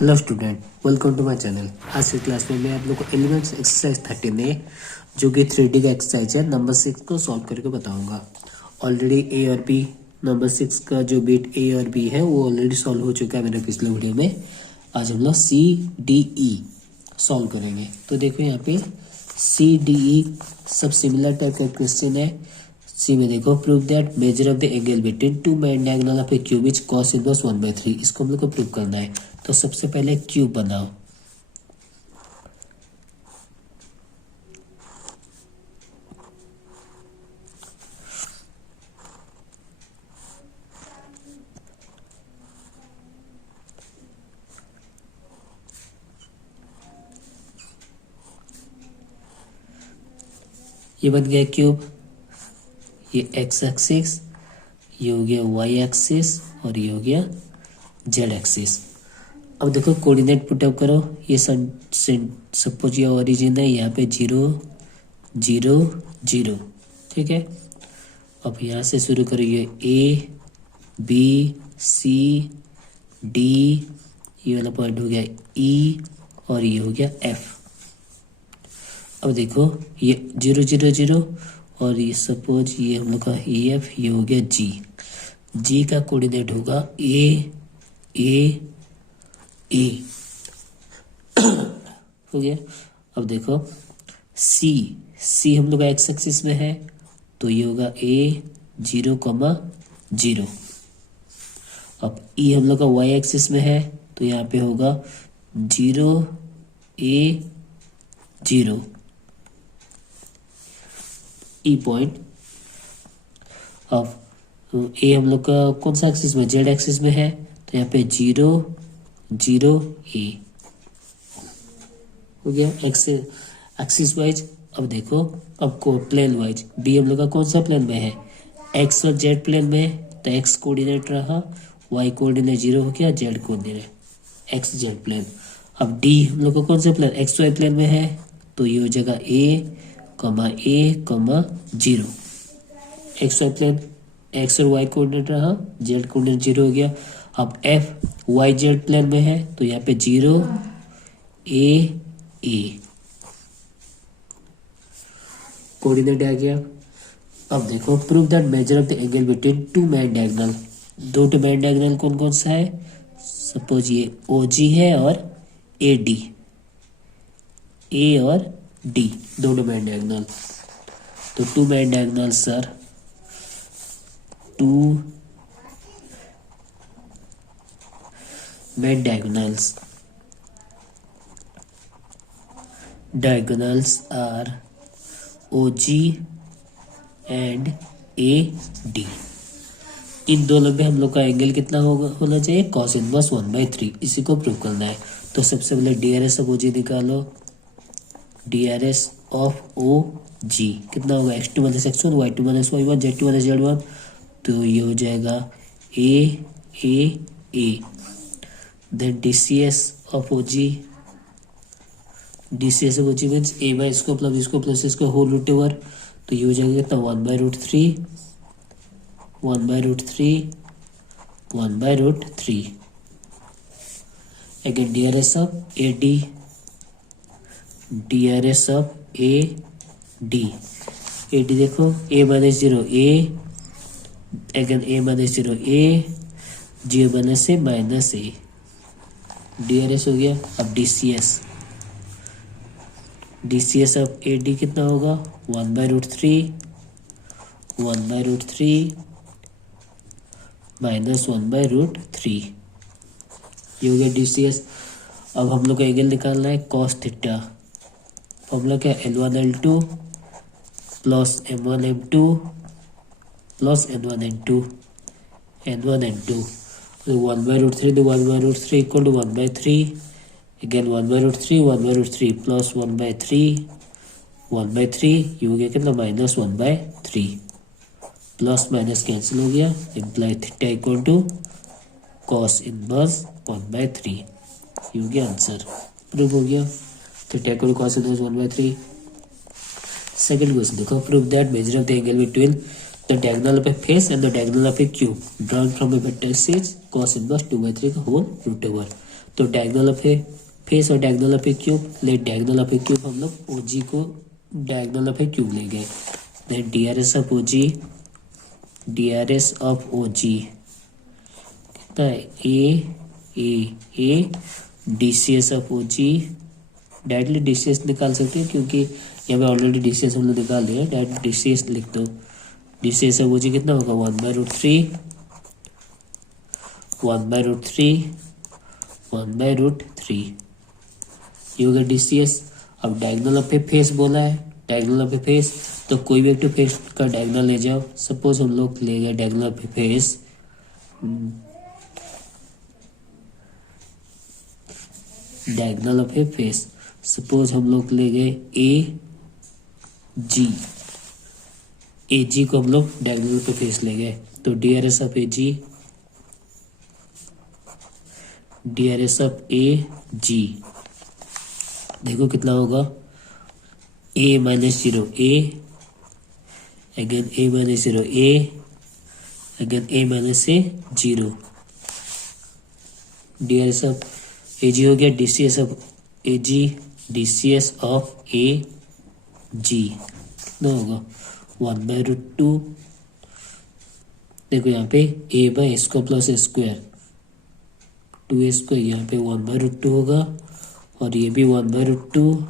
Hello student, welcome to my channel. आज की class में मैं आप लोग को एलिमेंट्स एक्सरसाइज 13 जो कि 3D का एक्सरसाइज है नंबर 6 को सॉल्व करके बताऊंगा। ऑलरेडी ए और बी नंबर 6 का जो बीट ए और बी है वो ऑलरेडी सॉल्व हो चुका है मेरे पिछले वीडियो में। आज हम लोग सी डी ई सॉल्व करेंगे। तो देखो यहाँ पे सी डी ई सब सिमिलर टाइप का क्वेश्चन है। सी में देखो, prove that measure of the angle between two main diagonal of a cube is cos inverse 1/3। इसको हम लोग को प्रूव करना है। तो सबसे पहले क्यूब बनाओ। ये बन गया क्यूब। ये एक्स एक्सिस, ये हो गया वाई एक्सिस और ये हो गया जेड एक्सिस। अब देखो कोऑर्डिनेट पुटअप करो। ये सपोज ये ओरिजिन है, यहाँ पे 0 0 0, ठीक है। अब यहाँ से शुरू करो। ये ए बी सी डी, ये वाला पॉइंट हो गया ई और ये हो गया एफ। अब देखो ये 0 0 0 और ये सपोज ये हम लोग का ई एफ, ये हो गया जी। जी का कोऑर्डिनेट होगा ए ए ए हो गया। अब देखो सी, सी हम लोग का एक्स एक्सिस में है तो ये होगा ए 0 0। अब ई हम लोग का वाई एक्सिस में है तो यहाँ पे होगा 0 ए 0 ई पॉइंट। अब ए हम लोग का कौन सा एक्सिस में, जेड एक्सिस में है तो यहाँ पे 0 0 ए हो गया एक्स एक्सिस वाइज। अब देखो अब को प्लेन वाइज, बी हम लोग का कौन सा प्लेन में है, एक्स और जेड प्लेन में है तो एक्स कोऑर्डिनेट रहा, वाई कोऑर्डिनेट 0 हो गया, Z coordinate X Z plane. अब डी हम लोग का कौन सा प्लेन, एक्स वाई प्लेन में है तो ये हो जाएगा ए 0। एक्स वाई प्लेन, एक्स और वाई कोऑर्डिनेट रहा, जेड कोऑर्डिनेट 0 हो गया। अब एफ वाई जेड प्लेन में है तो यहाँ पे 0 ए कोऑर्डिनेट आ गया। अब देखो prove that measure of the angle between two main diagonal. दो मेन डायगोनल कौन कौन सा है, सपोज ये ओ जी है और ए डी, ए और डी दोनों मेन डायगोनल। तो two main diagonal sir, two main diagonals are OG and AD। इन दोनों में हम लोग का एंगल कितना होना चाहिए, cos इनवर्स 1/3। इसी को प्रूव करना है। तो सबसे पहले DRS ऑफ OG निकालो। DRS ऑफ OG कितना होगा, x2 - x1 y2 - y1 z2 - z1। तो ये हो जाएगा A। Then DCS of OG, DCS of OG means a by इसको प्लस इसको होल रूट ओवर। तो ये हो जाएगा कितना, 1/√3 1/√3। Again DRS of AD, DRS of AD, AD देखो a - 0 a, अगेन a - 0 a, 0 से -a, DRS हो गया। अब DCS ऑफ AD कितना होगा, 1/√3 माइनस 1/√3, ये हो गया DCS। अब हम लोग का एंगल निकालना है cos थीटा। फॉर्मूला क्या, L1 L2 plus M1 M2 plus N1 N2। तो 1/√3 तो 1/√3 इक्वल टू 1/3, अगेन 1/√3 प्लस 1/3, ये हो गया कितना, -1/3। प्लस माइनस कैंसिल हो गया, imply theta equal to cos inverse 1/3। ये हो गया आंसर, प्रूव हो गया। Theta equal to cos inverse 1/3। Second question देखो, prove that measure of the angle between the diagonal of a face and the diagonal of a cube drawn from a vertex is cos inverse 2/3 का whole root over। तो diagonal of a face और diagonal of a cube, let diagonal of a cube हम लोग ओजी को diagonal of a cube ले गए। Then DRS of OG, DRS of OG कितना है a DCS of OG, directly DCS निकाल सकते हैं क्योंकि यहाँ पे ऑलरेडी डीसीएस हम लोग निकाल दिया। डायरेक्ट डीसीएस लिख दो। डीसीएस ऑफ ओजी कितना होगा 1/√3 ये होगा डीसीएस। अब डायगोनल ऑफ ए फेस बोला है, डायगोनल ऑफ ए फेस तो कोई भी एक फेस का डायगोनल ले जाओ। सपोज हम लोग ले गए diagonal of a face diagonal of a face, suppose हम लोग ले गए ए जी को हम लोग डायगोनल ऑफ ए फेस ले गए। तो DRS of A G, DRS of A G देखो कितना होगा a-0 a again a-0 a again a-0 DRS of A G हो गया DCS of A G, DCS of A G कितना होगा 1/√2। देखो यहाँ पे a/² plus a square 2a², यहाँ पे 1/√2 होगा और ये भी 1/√2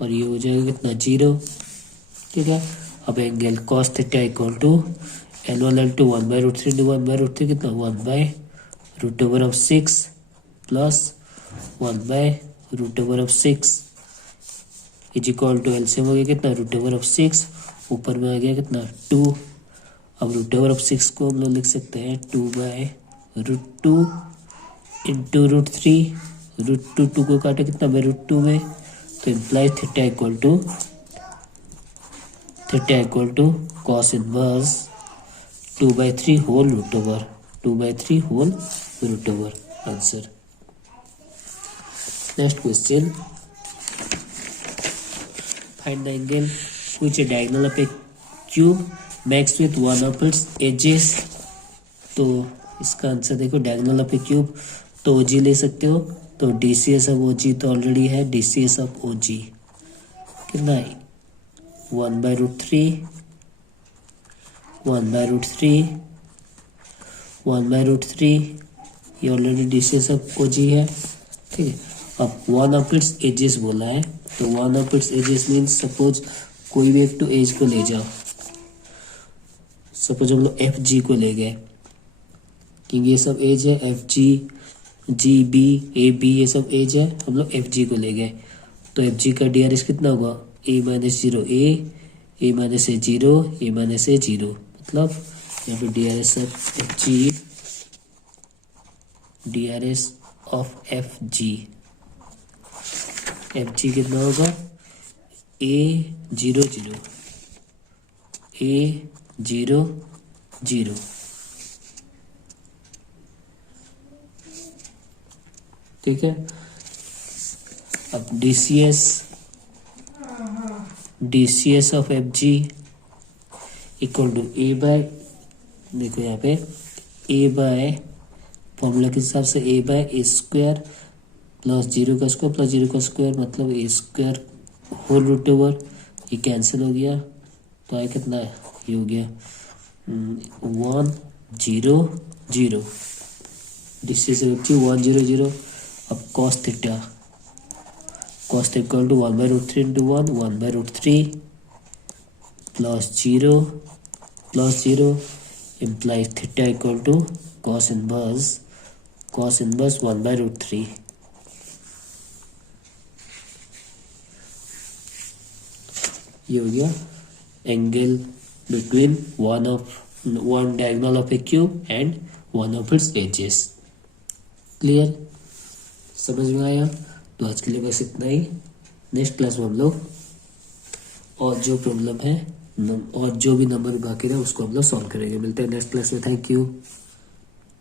और ये हो जाएगा कितना 0। ठीक है। अब angle cos theta equal to L1 L2 1/√3 1/√3 कितना 1/√6 plus 1/√6 is equal to LCM हो गया कितना √6, ऊपर में आ गया कितना 2। अब √6 को हम लोग लिख सकते हैं 2/√2 इंटू √3, √2 को काटे कितना √2 में, तो imply theta equal to cos inverse 2/3 whole root over answer. Next question, find the angle which is diagonal of a cube makes with one of its edges. तो इसका आंसर देखो डायगोनल ऑफ ए क्यूब तो ओजी ले सकते हो, तो DCS of ओजी तो already है, डीसीएस ऑफ ओजी कितना है 1/√3 ये ऑलरेडी डीसीएस ऑफ ओजी है। ठीक है। अब वन ऑफ इट्स एजेस बोला है, तो one of its edges means suppose कोई भी एक तो एज को ले जाओ। सपोज हम लोग एफ जी को ले गए क्योंकि ये सब एज है, F G B A B ये सब एज है, हम लोग एफ जी को ले गए। तो एफ जी का डीआरएस कितना होगा a-0 a-0 a-0 मतलब यहाँ पे DRS of F G, DRS of F G कितना होगा a-0 ठीक है। अब DCS of F G equal to देखो यहाँ पे फॉर्मूला के हिसाब से a/² प्लस 0 का स्क्वायर प्लस 0 का स्क्वायर मतलब a² होल रूट ओवर, ये कैंसिल हो गया तो आया कितना ये हो गया 1/0 डीसीएस ऑफ एफ जी 1/0। अब cos theta equal to 1/√3 into 1/√3 plus 0 implies theta equal to cos inverse 1/√3। ये हो गया angle between one diagonal of a cube and one of its edges. Clear, समझ में आया? तो आज के लिए बस इतना ही। नेक्स्ट क्लास में हम लोग और जो प्रॉब्लम है और जो भी नंबर बाकी रहा उसको हम लोग सॉल्व करेंगे। मिलते हैं नेक्स्ट क्लास में। Thank you.